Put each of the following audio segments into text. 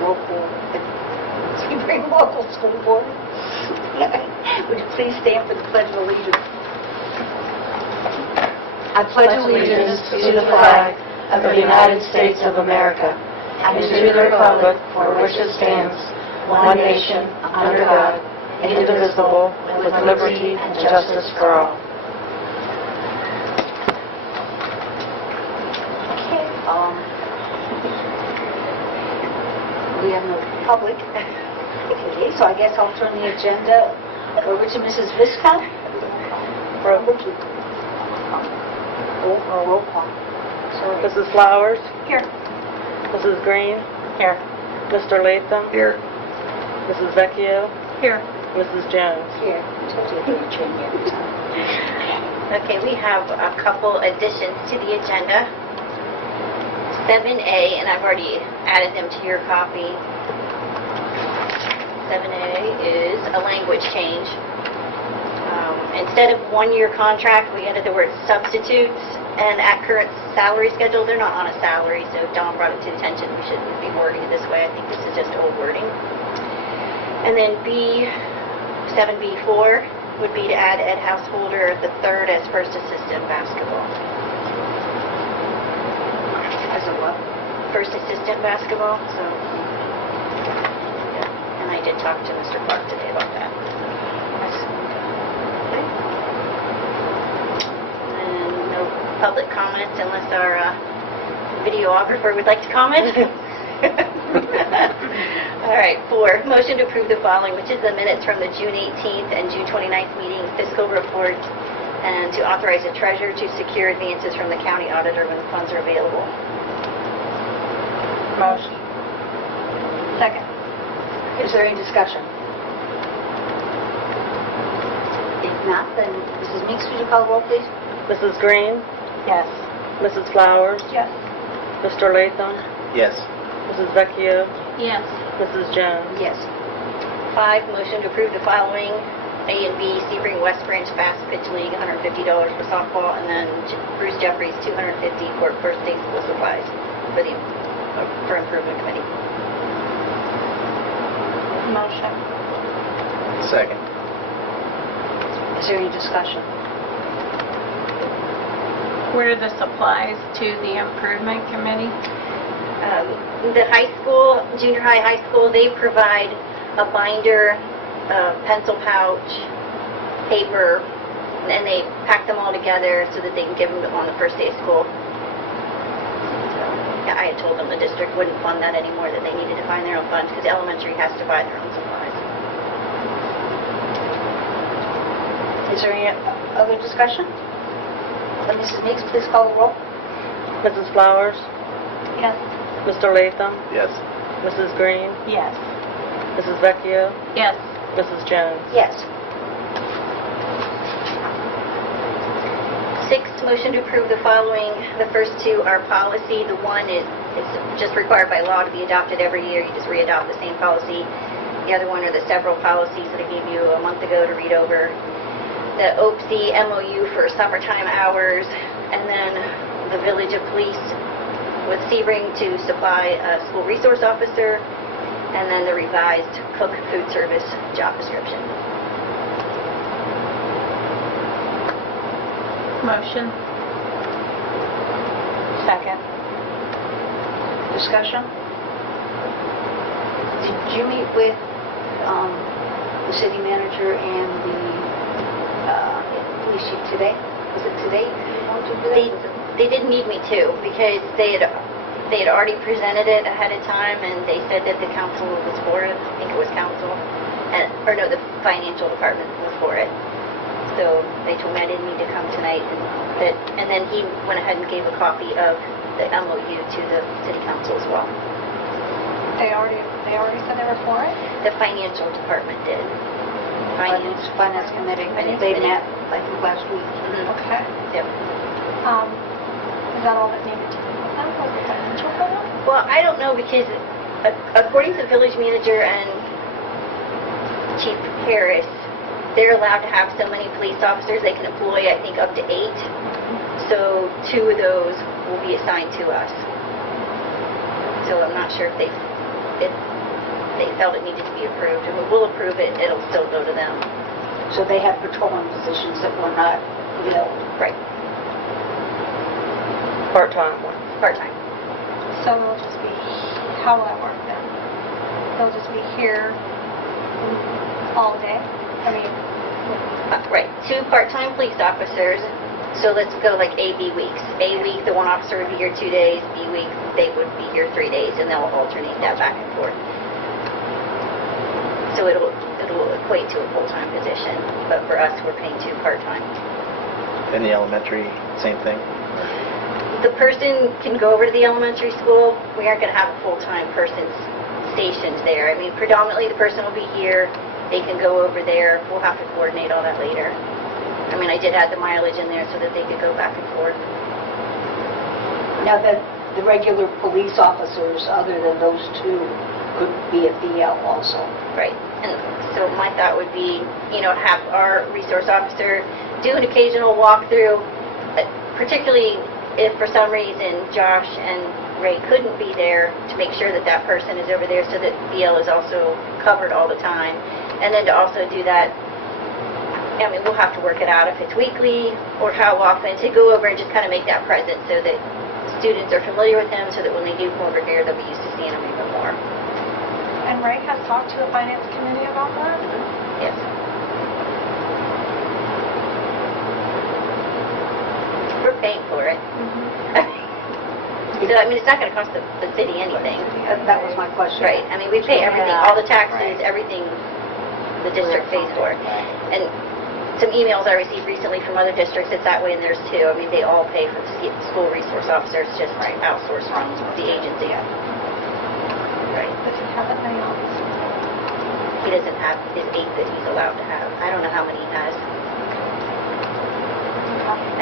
local, Sebring Local School Board. Would you please stand for the Pledge of Allegiance? I pledge allegiance to the flag of the United States of America and to the republic for which it stands, one nation, under God, indivisible, with liberty and justice for all. Okay, we have no public. Okay, so I guess I'll turn the agenda over to Mrs. Viscount for a bookkeeping. Roll call. Mrs. Flowers? Here. Mrs. Green? Here. Mr. Latham? Here. Mrs. Vecchio? Here. Mrs. Jones? Here. Okay, we have a couple additions to the agenda. 7A, and I've already added them to your copy. 7A is a language change. Instead of one-year contract, we added the word substitutes, and at current salary schedule, they're not on a salary, so Don brought it to attention. We shouldn't be wording it this way. I think this is just old wording. And then 7B4 would be to add Ed Householder III as first assistant basketball. As a what? First assistant basketball, so, yeah. And I did talk to Mr. Clark today about that. And no public comments unless our videographer would like to comment. All right, 4, motion to approve the following, which is the minutes from the June 18th and June 29th meeting fiscal report, and to authorize the treasurer to secure advances from the county auditor when the funds are available. Motion. Second. Is there any discussion? If not, then Mrs. Meeks, would you call the roll, please? Mrs. Green? Yes. Mrs. Flowers? Yes. Mr. Latham? Yes. Mrs. Vecchio? Yes. Mrs. Jones? Yes. 5, motion to approve the following: A and B, Sebring West Branch Fast Pitch League, $150 for softball, and then Bruce Jeffries, $250 for first day school supplies for improvement committee. Motion. Second. Is there any discussion? Where are the supplies to the improvement committee? The high school, junior high school, they provide a binder, pencil pouch, paper, and they pack them all together so that they can give them on the first day of school. So, yeah, I had told them the district wouldn't fund that anymore, that they needed to find their own funds because elementary has to buy their own supplies. Is there any other discussion? Mrs. Meeks, please call the roll. Mrs. Flowers? Yes. Mr. Latham? Yes. Mrs. Green? Yes. Mrs. Vecchio? Yes. Mrs. Jones? Yes. 6, motion to approve the following. The first 2 are policy. The one is just required by law to be adopted every year. You just re-adopt the same policy. The other one are the several policies that I gave you a month ago to read over. The OPSI MOU for summertime hours, and then the Village of Police with Sebring to supply a school resource officer, and then the revised cook food service job description. Motion. Second. Discussion? Did you meet with the city manager and the police chief today? Was it today? They didn't need me to, because they had already presented it ahead of time, and they said that the council was for it. I think it was council, or no, the financial department was for it. So they told me I didn't need to come tonight, and then he went ahead and gave a copy of the MOU to the city council as well. They already said they were for it? The financial department did. Finance committee. Finance They committee. met, I think, last week. Mhm. Okay. Yep. Is that all that needed to be with them? Was the financial for them? Well, I don't know, because according to the village manager and Chief Harris, they're allowed to have so many police officers. They can employ, I think, up to 8. So 2 of those will be assigned to us. So I'm not sure if they've if they felt it needed to be approved. And we'll approve it, it'll still go to them. So they have patrolman positions that were not filled. Right, Part-time one. part-time. So it'll just be, how will that work then? They'll just be here all day? I mean, Right, 2 part-time police officers, so let's go like A/B weeks. A week, the one officer would be here 2 days, B week, they would be here 3 days, and they'll alternate that back and forth. So it'll equate to a full-time position, but for us, we're paying 2 part-time. In the elementary, same thing? The person can go over to the elementary school, we aren't going to have a full-time person stationed there. I mean, predominantly, the person will be here, they can go over there, we'll have to coordinate all that later. I mean, I did add the mileage in there so that they could go back and forth. Now, the regular police officers, other than those 2, could be at BL also. Right, and so my thought would be, have our resource officer do an occasional walkthrough, particularly if for some reason Josh and Ray couldn't be there, to make sure that that person is over there so that BL is also covered all the time. And then to also do that, I mean, we'll have to work it out if it's weekly or how often, to go over and just kind of make that present so that students are familiar with him, so that when they do come over here, they'll be used to seeing him even more. and Ray has talked to the finance committee about that? Yes. We're paying for it. So, I mean, it's not going to cost the city anything. That was my question. Right, I mean, we pay everything, all the taxes, everything the district pays for. And some emails I received recently from other districts, it's that way in theirs too. I mean, they all pay for the school resource officers, just outsourced from the agency. Right. Does he have that many officers? He doesn't have his 8 that he's allowed to have. I don't know how many he has.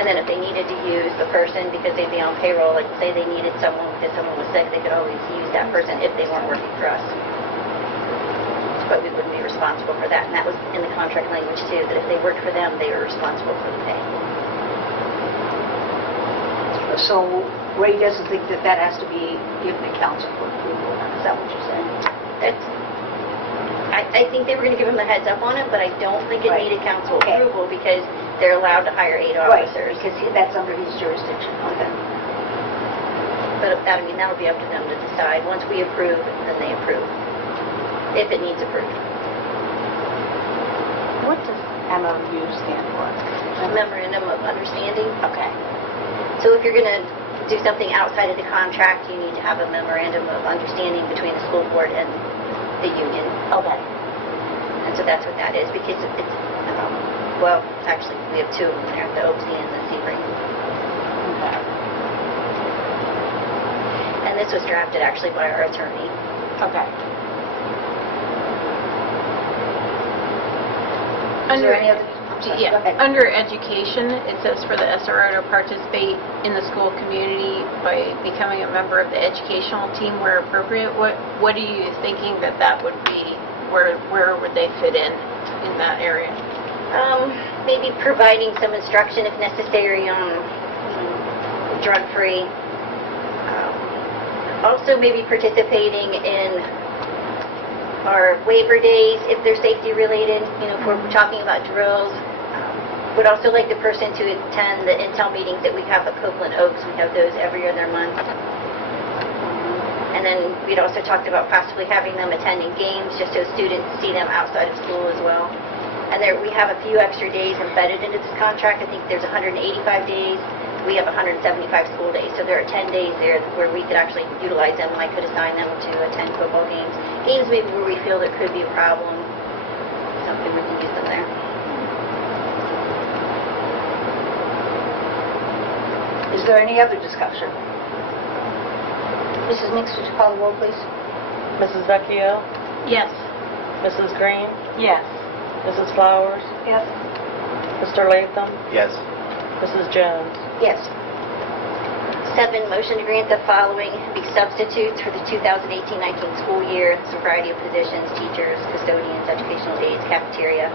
And then if they needed to use the person because they'd be on payroll, like say they needed someone because someone was sick, they could always use that person if they weren't working for us. But we wouldn't be responsible for that. And that was in the contract language too, that if they worked for them, they were responsible for the pay. So Ray doesn't think that that has to be given to council for approval. Is that what you're saying? I think they were going to give him a heads up on it, but I don't think it Right. needed council Okay. approval because they're allowed to hire 8 Right, officers. because that's under his jurisdiction. Okay. But I mean, that would be up to them to decide. Once we approve, then they approve, if it needs approved. What does MOU stand for? Memorandum of Understanding. Okay. So if you're going to do something outside of the contract, you need to have a memorandum of understanding between the school board and the union. Okay. And so that's what that is, because it's, well, actually, we have 2 of them there, the OPSI and the Sebring. Okay. And this was drafted actually by our attorney. Okay. Is Under, there any other? I'm sorry, yeah, go ahead. under education, it says for the SRO to participate in the school community by becoming a member of the educational team where appropriate. What are you thinking that would be? Where would they fit in that area? Maybe providing some instruction if necessary on drug-free. Also maybe participating in our waiver days if they're safety related, if we're talking about drills. Would also like the person to attend the Intel meetings that we have at Copeland Oaks. We have those every other month. And then we'd also talked about possibly having them attending games just so students see them outside of school as well. And we have a few extra days embedded into this contract. I think there's 185 days. We have 175 school days. So there are 10 days there where we could actually utilize them. I could assign them to attend football games. Games maybe where we feel there could be a problem. Something we can use them there. Is there any other discussion? Mrs. Nix, would you call the roll, please? Mrs. Vecchio? Yes. Mrs. Green? Yes. Mrs. Flowers? Yes. Mr. Latham? Yes. Mrs. Jones? Yes. 7, motion to grant the following big substitutes for the 2018-19 school year. It's a variety of positions, teachers, custodians, educational aides, cafeteria.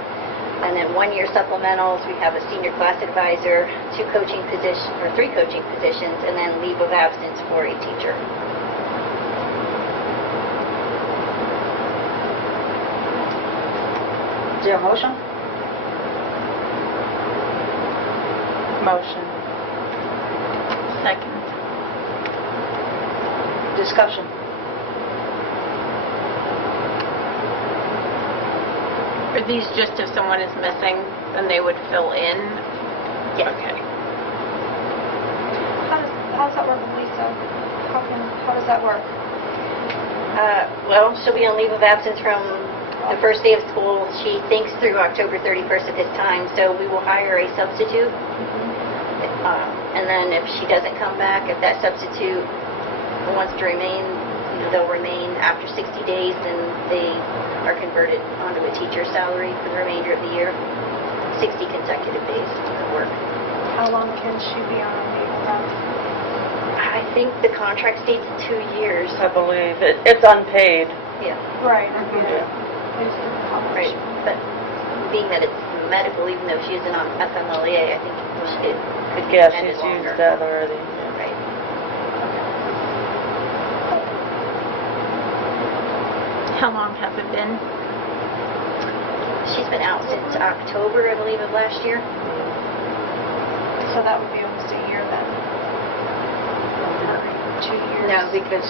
And then 1-year supplementals, we have a senior class advisor, 3 coaching positions, and then leave of absence for a teacher. Is there a motion? Motion. Second. Discussion. Are these just if someone is missing, then they would fill in? Yes. Okay. How does that work with Lisa? How does that work? Well, she'll be on leave of absence from the first day of school. She thinks through October 31st at this time, so we will hire a substitute. And then if she doesn't come back, if that substitute wants to remain, they'll remain after 60 days, then they are converted onto a teacher's salary for the remainder of the year. 60 consecutive days of work. How long can she be on leave of absence? I think the contract states 2 years. I believe. It's unpaid. Yeah, Right, I get it. right. But being that it's medical, even though she isn't on FMLA, I think it could be Yeah, extended she's longer. used that already. Right. How long has it been? She's been out since October, I believe, of last year. So that would be almost a year then. Or 2 years. No, because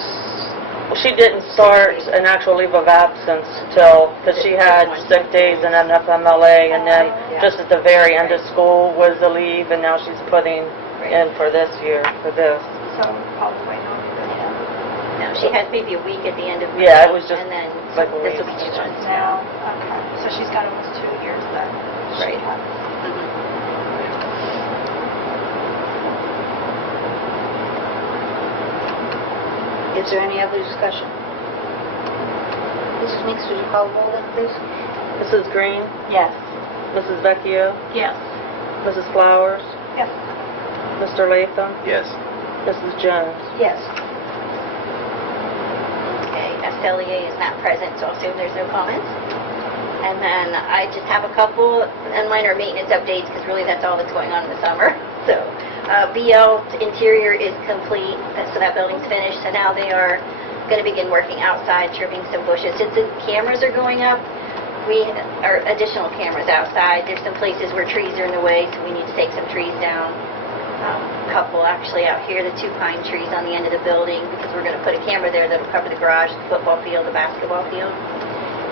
Well, she didn't start an actual leave of absence because she had sick days and an FMLA, and then just at the very end of school was the leave, and now she's putting in for this year, for this. So probably not even no, she had maybe a week at the end of May. Yeah, it was just and then like a this will week. be 2 months now. now. Okay, so she's got almost 2 years then. Right. Mhm. Is there any other discussion? Mrs. Meeks, would you call the roll then, please? Mrs. Green, Yes. Mrs. Vecchio, Yes. Mrs. Flowers, Yes. Mr. Latham, Yes. Mrs. Jones. Yes. Okay, SLEA is not present, so I'll assume there's no comments. And then I just have a couple, and mine are maintenance updates, because really that's all that's going on in the summer. So, BL interior is complete, so that building's finished, so now they are going to begin working outside, trimming some bushes. Since the cameras are going up, we are additional cameras outside. There's some places where trees are in the way, so we need to take some trees down. A couple actually out here, the 2 pine trees on the end of the building, because we're going to put a camera there that'll cover the garage, the football field, the basketball field.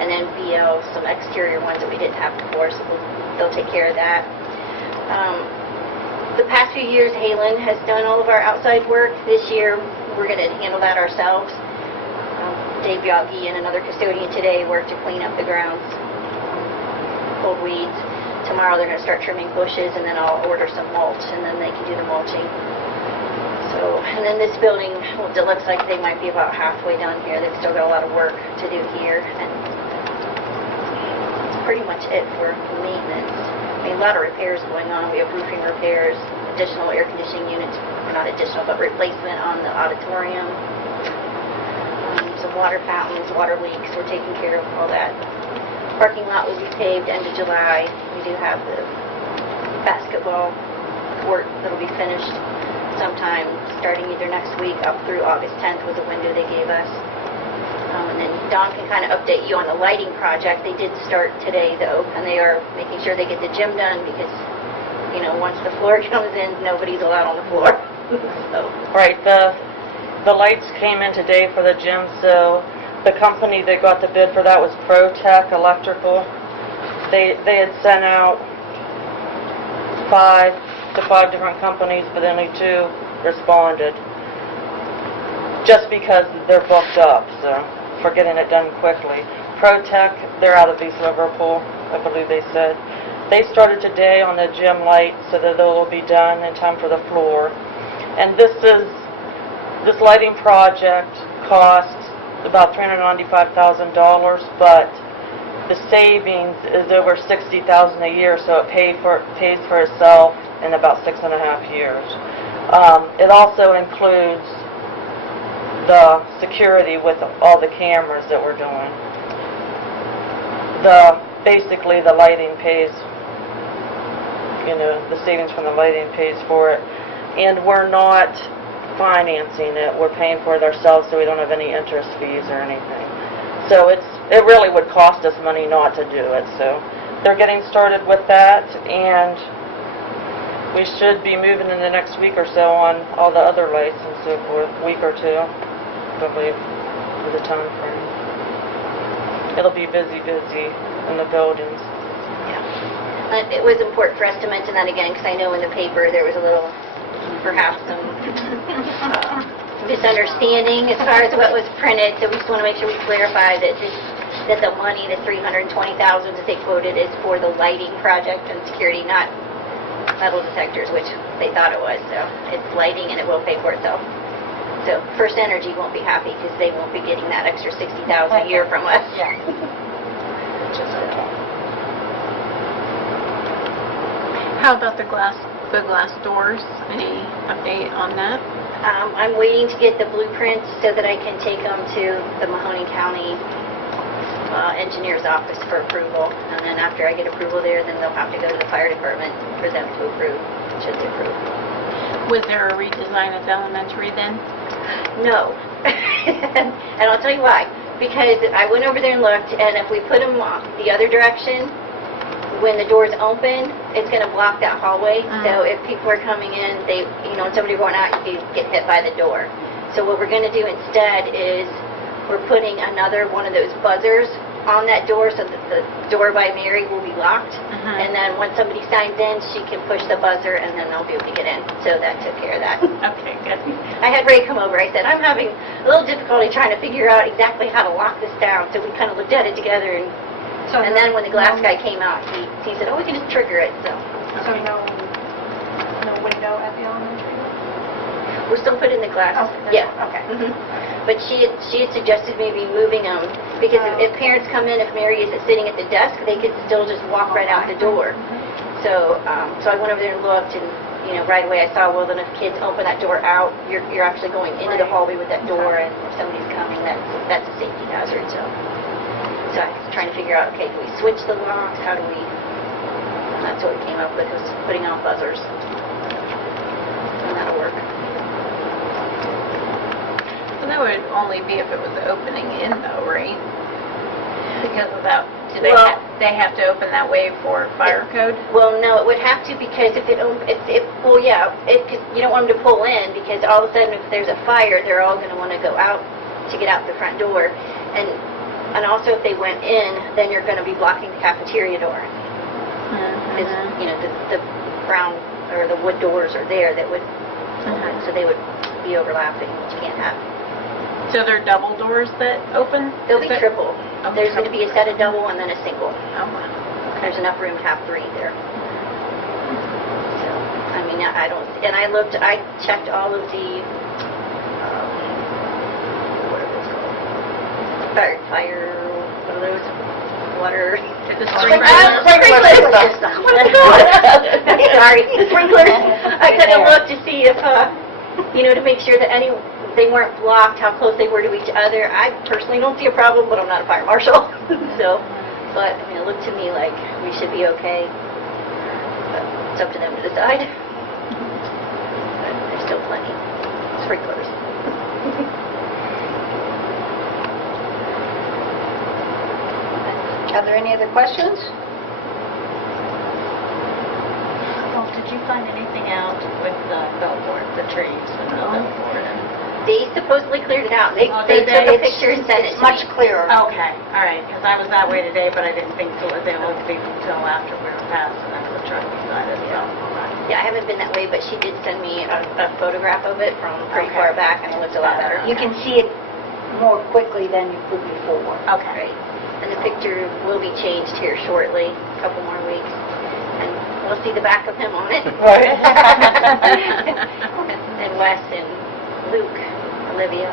And then BL, some exterior ones that we didn't have before, so they'll take care of that. The past few years, Halen has done all of our outside work. This year, we're going to handle that ourselves. Dave Yagi and another custodian today worked to clean up the grounds, pulled weeds. Tomorrow, they're going to start trimming bushes, and then I'll order some mulch, and then they can do the mulching. So, and then this building, well, it looks like they might be about halfway done here. They've still got a lot of work to do here, and that's pretty much it for maintenance. I mean, a lot of repairs going on. We have roofing repairs, additional air conditioning units, or not additional, but replacement on the auditorium. Some water fountains, water leaks, we're taking care of all that. Parking lot will be paved end of July. We do have the basketball court that'll be finished sometime starting either next week up through August 10th was the window they gave us. And then Don can kind of update you on the lighting project. They did start today, though, and they are making sure they get the gym done because, once the floor comes in, nobody's allowed on the floor. So, Right, the lights came in today for the gym, so the company that got the bid for that was ProTech Electrical. They had sent out 5 different companies, but only 2 responded. Just because they're booked up, so for getting it done quickly. ProTech, they're out of East Liverpool, I believe they said. They started today on the gym lights so that they will be done in time for the floor. And this lighting project costs about $395,000, but the savings is over $60,000 a year, so it pays for itself in about 6.5 years. It also includes the security with all the cameras that we're doing. Basically the lighting pays, the savings from the lighting pays for it. And we're not financing it, we're paying for it ourselves, so we don't have any interest fees or anything. So it really would cost us money not to do it, so they're getting started with that, and we should be moving in the next week or so on all the other lights and so forth, week or two, I believe, for the time frame. It'll be busy in the buildings. It was important for us to mention that again, because I know in the paper there was a little, perhaps some misunderstanding as far as what was printed, so we just want to make sure we clarify that the money, the $320,000 that they quoted, is for the lighting project and security, not metal detectors, which they thought it was. So it's lighting, and it will pay for itself. So First Energy won't be happy because they won't be getting that extra $60,000 a year from us. Yeah. Which is okay. How about the glass doors? Any update on that? I'm waiting to get the blueprints so that I can take them to the Mahoney County engineer's office for approval. And then after I get approval there, then they'll have to go to the fire department for them to approve, should they approve. Was there a redesign of elementary then? No. And I'll tell you why. Because I went over there and looked, and if we put them the other direction, when the doors open, it's going to block that hallway. So if people are coming in, and somebody going out, you get hit by the door. So what we're going to do instead is we're putting another one of those buzzers on that door so that the door by Mary will be locked. And then when somebody signs in, she can push the buzzer, and then they'll be able to get in. So that took care of that. Okay, good. I had Ray come over. I said, I'm having a little difficulty trying to figure out exactly how to lock this down. So we kind of looked at it together, and then when the glass guy came out, he said, oh, we can just trigger it. So So no window at the elementary? we're still putting the glass. Oh, Yeah. okay. But she had suggested maybe moving them, because if parents come in, if Mary isn't sitting at the desk, they could still just walk right out the door. So I went over there and looked, and right away I saw, well, then if kids open that door out, you're actually going into the hallway with that door, and if somebody's coming, that's a safety hazard. So I was trying to figure out, okay, can we switch the locks? How do we? And that's what we came up with, was putting on buzzers, and that'll work. So that would only be if it was opening in though, right? Because of that, they have to open that way for fire code? Well, no, it would have to, because if you don't want them to pull in, because all of a sudden if there's a fire, they're all going to want to go out to get out the front door. And also if they went in, then you're going to be blocking the cafeteria door. Because, the brown or the wood doors are there that would open, so they would be overlapping, which you can't have. So they're double doors that open? They'll be Is it- triple. Oh, There's going to be a triple. set of double and then a single. Oh, wow. There's enough room to have 3 there. So, I mean, I don't, and I checked all of the, what are those called? What are those? Water. The Sprinklers. Sorry, sprinklers. I kind of looked to see if, to make sure that they weren't blocked, how close they were to each other. I personally don't see a problem, but I'm not a fire marshal. But it looked to me like we should be okay. But it's up to them to decide. But there's still plenty. Sprinklers. Are there any other questions? Well, did you find anything out with the billboard, the trees and the billboard? They supposedly cleared it out. They Oh, took did they? a picture and sent it to Much me. clearer. Okay, all right, because I was that way today, but I didn't think they would be until after we were passing under the truck beside it, so. Yeah, I haven't been that way, but she did send me a photograph of it from pretty Okay. far back, and it looked a lot better. You can see it more quickly than you could before. Okay. Right. And the picture will be changed here shortly, a couple more weeks. And we'll see the back of him on it. Right. And Wes and Luke, Olivia,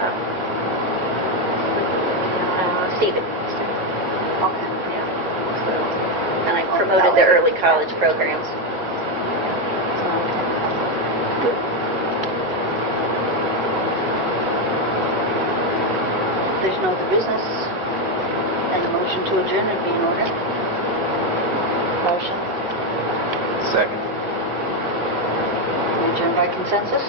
Stephen. Okay. And I promoted the early college programs. If there's no other business, then a motion to adjourn would be in order. Motion. Second. Adjourn by consensus?